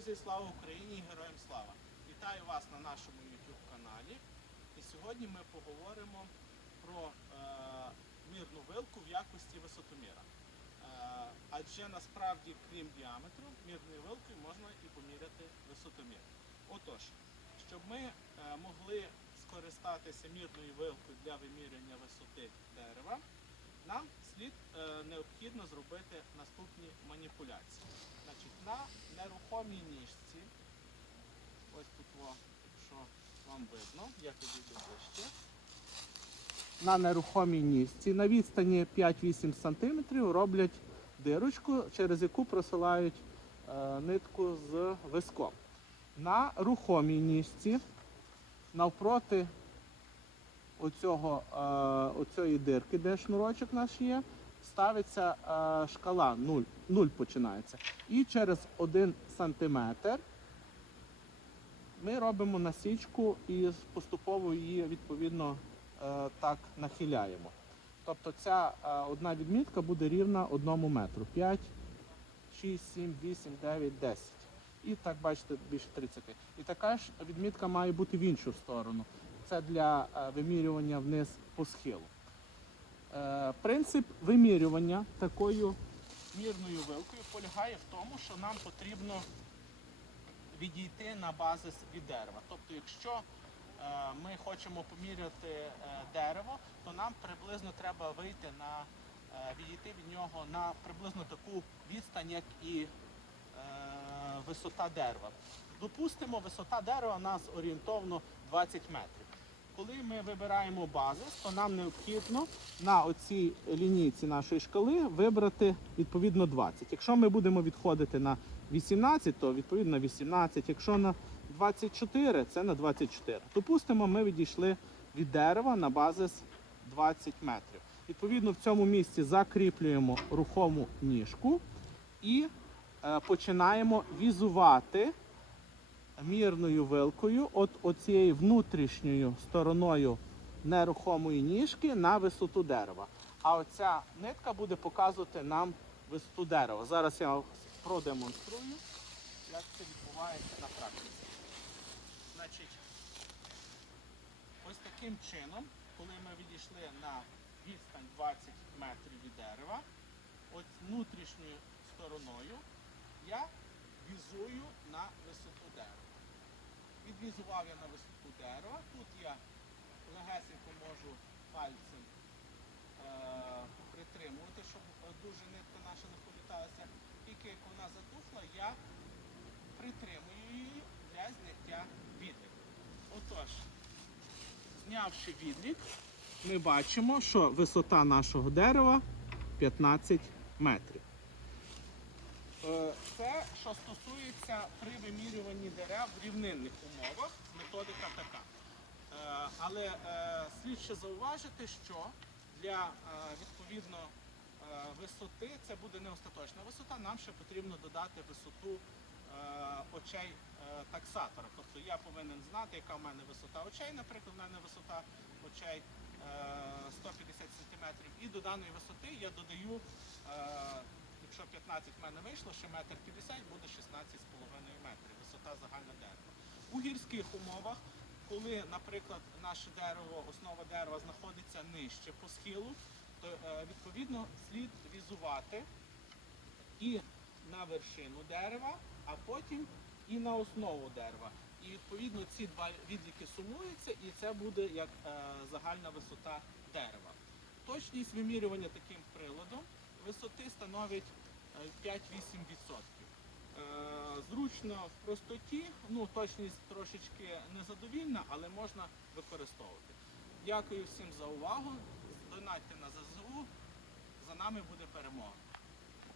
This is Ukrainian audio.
Друзі, слава Україні і героям слава! Вітаю вас на нашому YouTube каналі. І сьогодні ми поговоримо про е, мірну вилку в якості висотоміра. Е, адже насправді, крім діаметру, мірною вилкою можна і поміряти висотомір. Отож, щоб ми е, могли скористатися мірною вилкою для вимірювання висоти дерева, нам слід е, необхідно зробити наступні маніпуляції. Значить, на нерухомій ніжці, ось тут, якщо вам видно, я підійду ближче. На нерухомій ніжці на відстані 5-8 см роблять дирочку, через яку просилають е, нитку з виском. На рухомій ніжці навпроти оцього, е, оцієї дирки, де шнурочок наш є, ставиться е, шкала 0, 0 починається. І через 1 см ми робимо насічку і поступово її відповідно е, так нахиляємо. Тобто ця е, одна відмітка буде рівна 1 метру. 5, 6, 7, 8, 9, 10. І так бачите більше 30. І така ж відмітка має бути в іншу сторону. Це для вимірювання вниз по схилу. Принцип вимірювання такою мірною вилкою полягає в тому, що нам потрібно відійти на базис від дерева. Тобто, якщо е, ми хочемо поміряти е, дерево, то нам приблизно треба вийти на е, відійти від нього на приблизно таку відстань, як і висота дерева. Допустимо, висота дерева у нас орієнтовно 20 метрів. Коли ми вибираємо базис, то нам необхідно на оцій лінійці нашої шкали вибрати відповідно 20. Якщо ми будемо відходити на 18, то відповідно 18. Якщо на 24, це на 24. Допустимо, ми відійшли від дерева на базис 20 метрів. Відповідно, в цьому місці закріплюємо рухому ніжку і е, починаємо візувати мірною вилкою от оцією внутрішньою стороною нерухомої ніжки на висоту дерева. А оця нитка буде показувати нам висоту дерева. Зараз я продемонструю, як це відбувається на практиці. Значить, ось таким чином, коли ми відійшли на відстань 20 метрів від дерева, от внутрішньою стороною я візую на висоту дерева. Відвізував я на висоту дерева. Тут я легесенько можу пальцем е, притримувати, щоб е, дуже нитка наша не політалася. Тільки як вона затухла, я притримую її для зняття відліку. Отож, знявши відлік, ми бачимо, що висота нашого дерева 15 метрів. Е, Це, що стосується при вимірюванні дерев в рівнинних умовах, методика така. Е, Але е, слід ще зауважити, що для відповідно висоти це буде не остаточна висота, нам ще потрібно додати висоту очей таксатора. Тобто я повинен знати, яка в мене висота очей, наприклад, в мене висота очей е, 150 см. І до даної висоти я додаю, якщо 15 в мене вийшло, ще метр 50 буде 16,5 метрів. Висота загальна дерева. У гірських умовах, коли, наприклад, наше дерево, основа дерева знаходиться нижче по схилу, то е, відповідно слід візувати і на вершину дерева, а потім і на основу дерева. І відповідно ці два відліки сумуються, і це буде як е, загальна висота дерева. Точність вимірювання таким приладом висоти становить е, 5-8%. Е, Зручно в простоті, ну точність трошечки незадовільна, але можна використовувати. Дякую всім за увагу. Донатьте на ЗСУ. За нами буде перемога.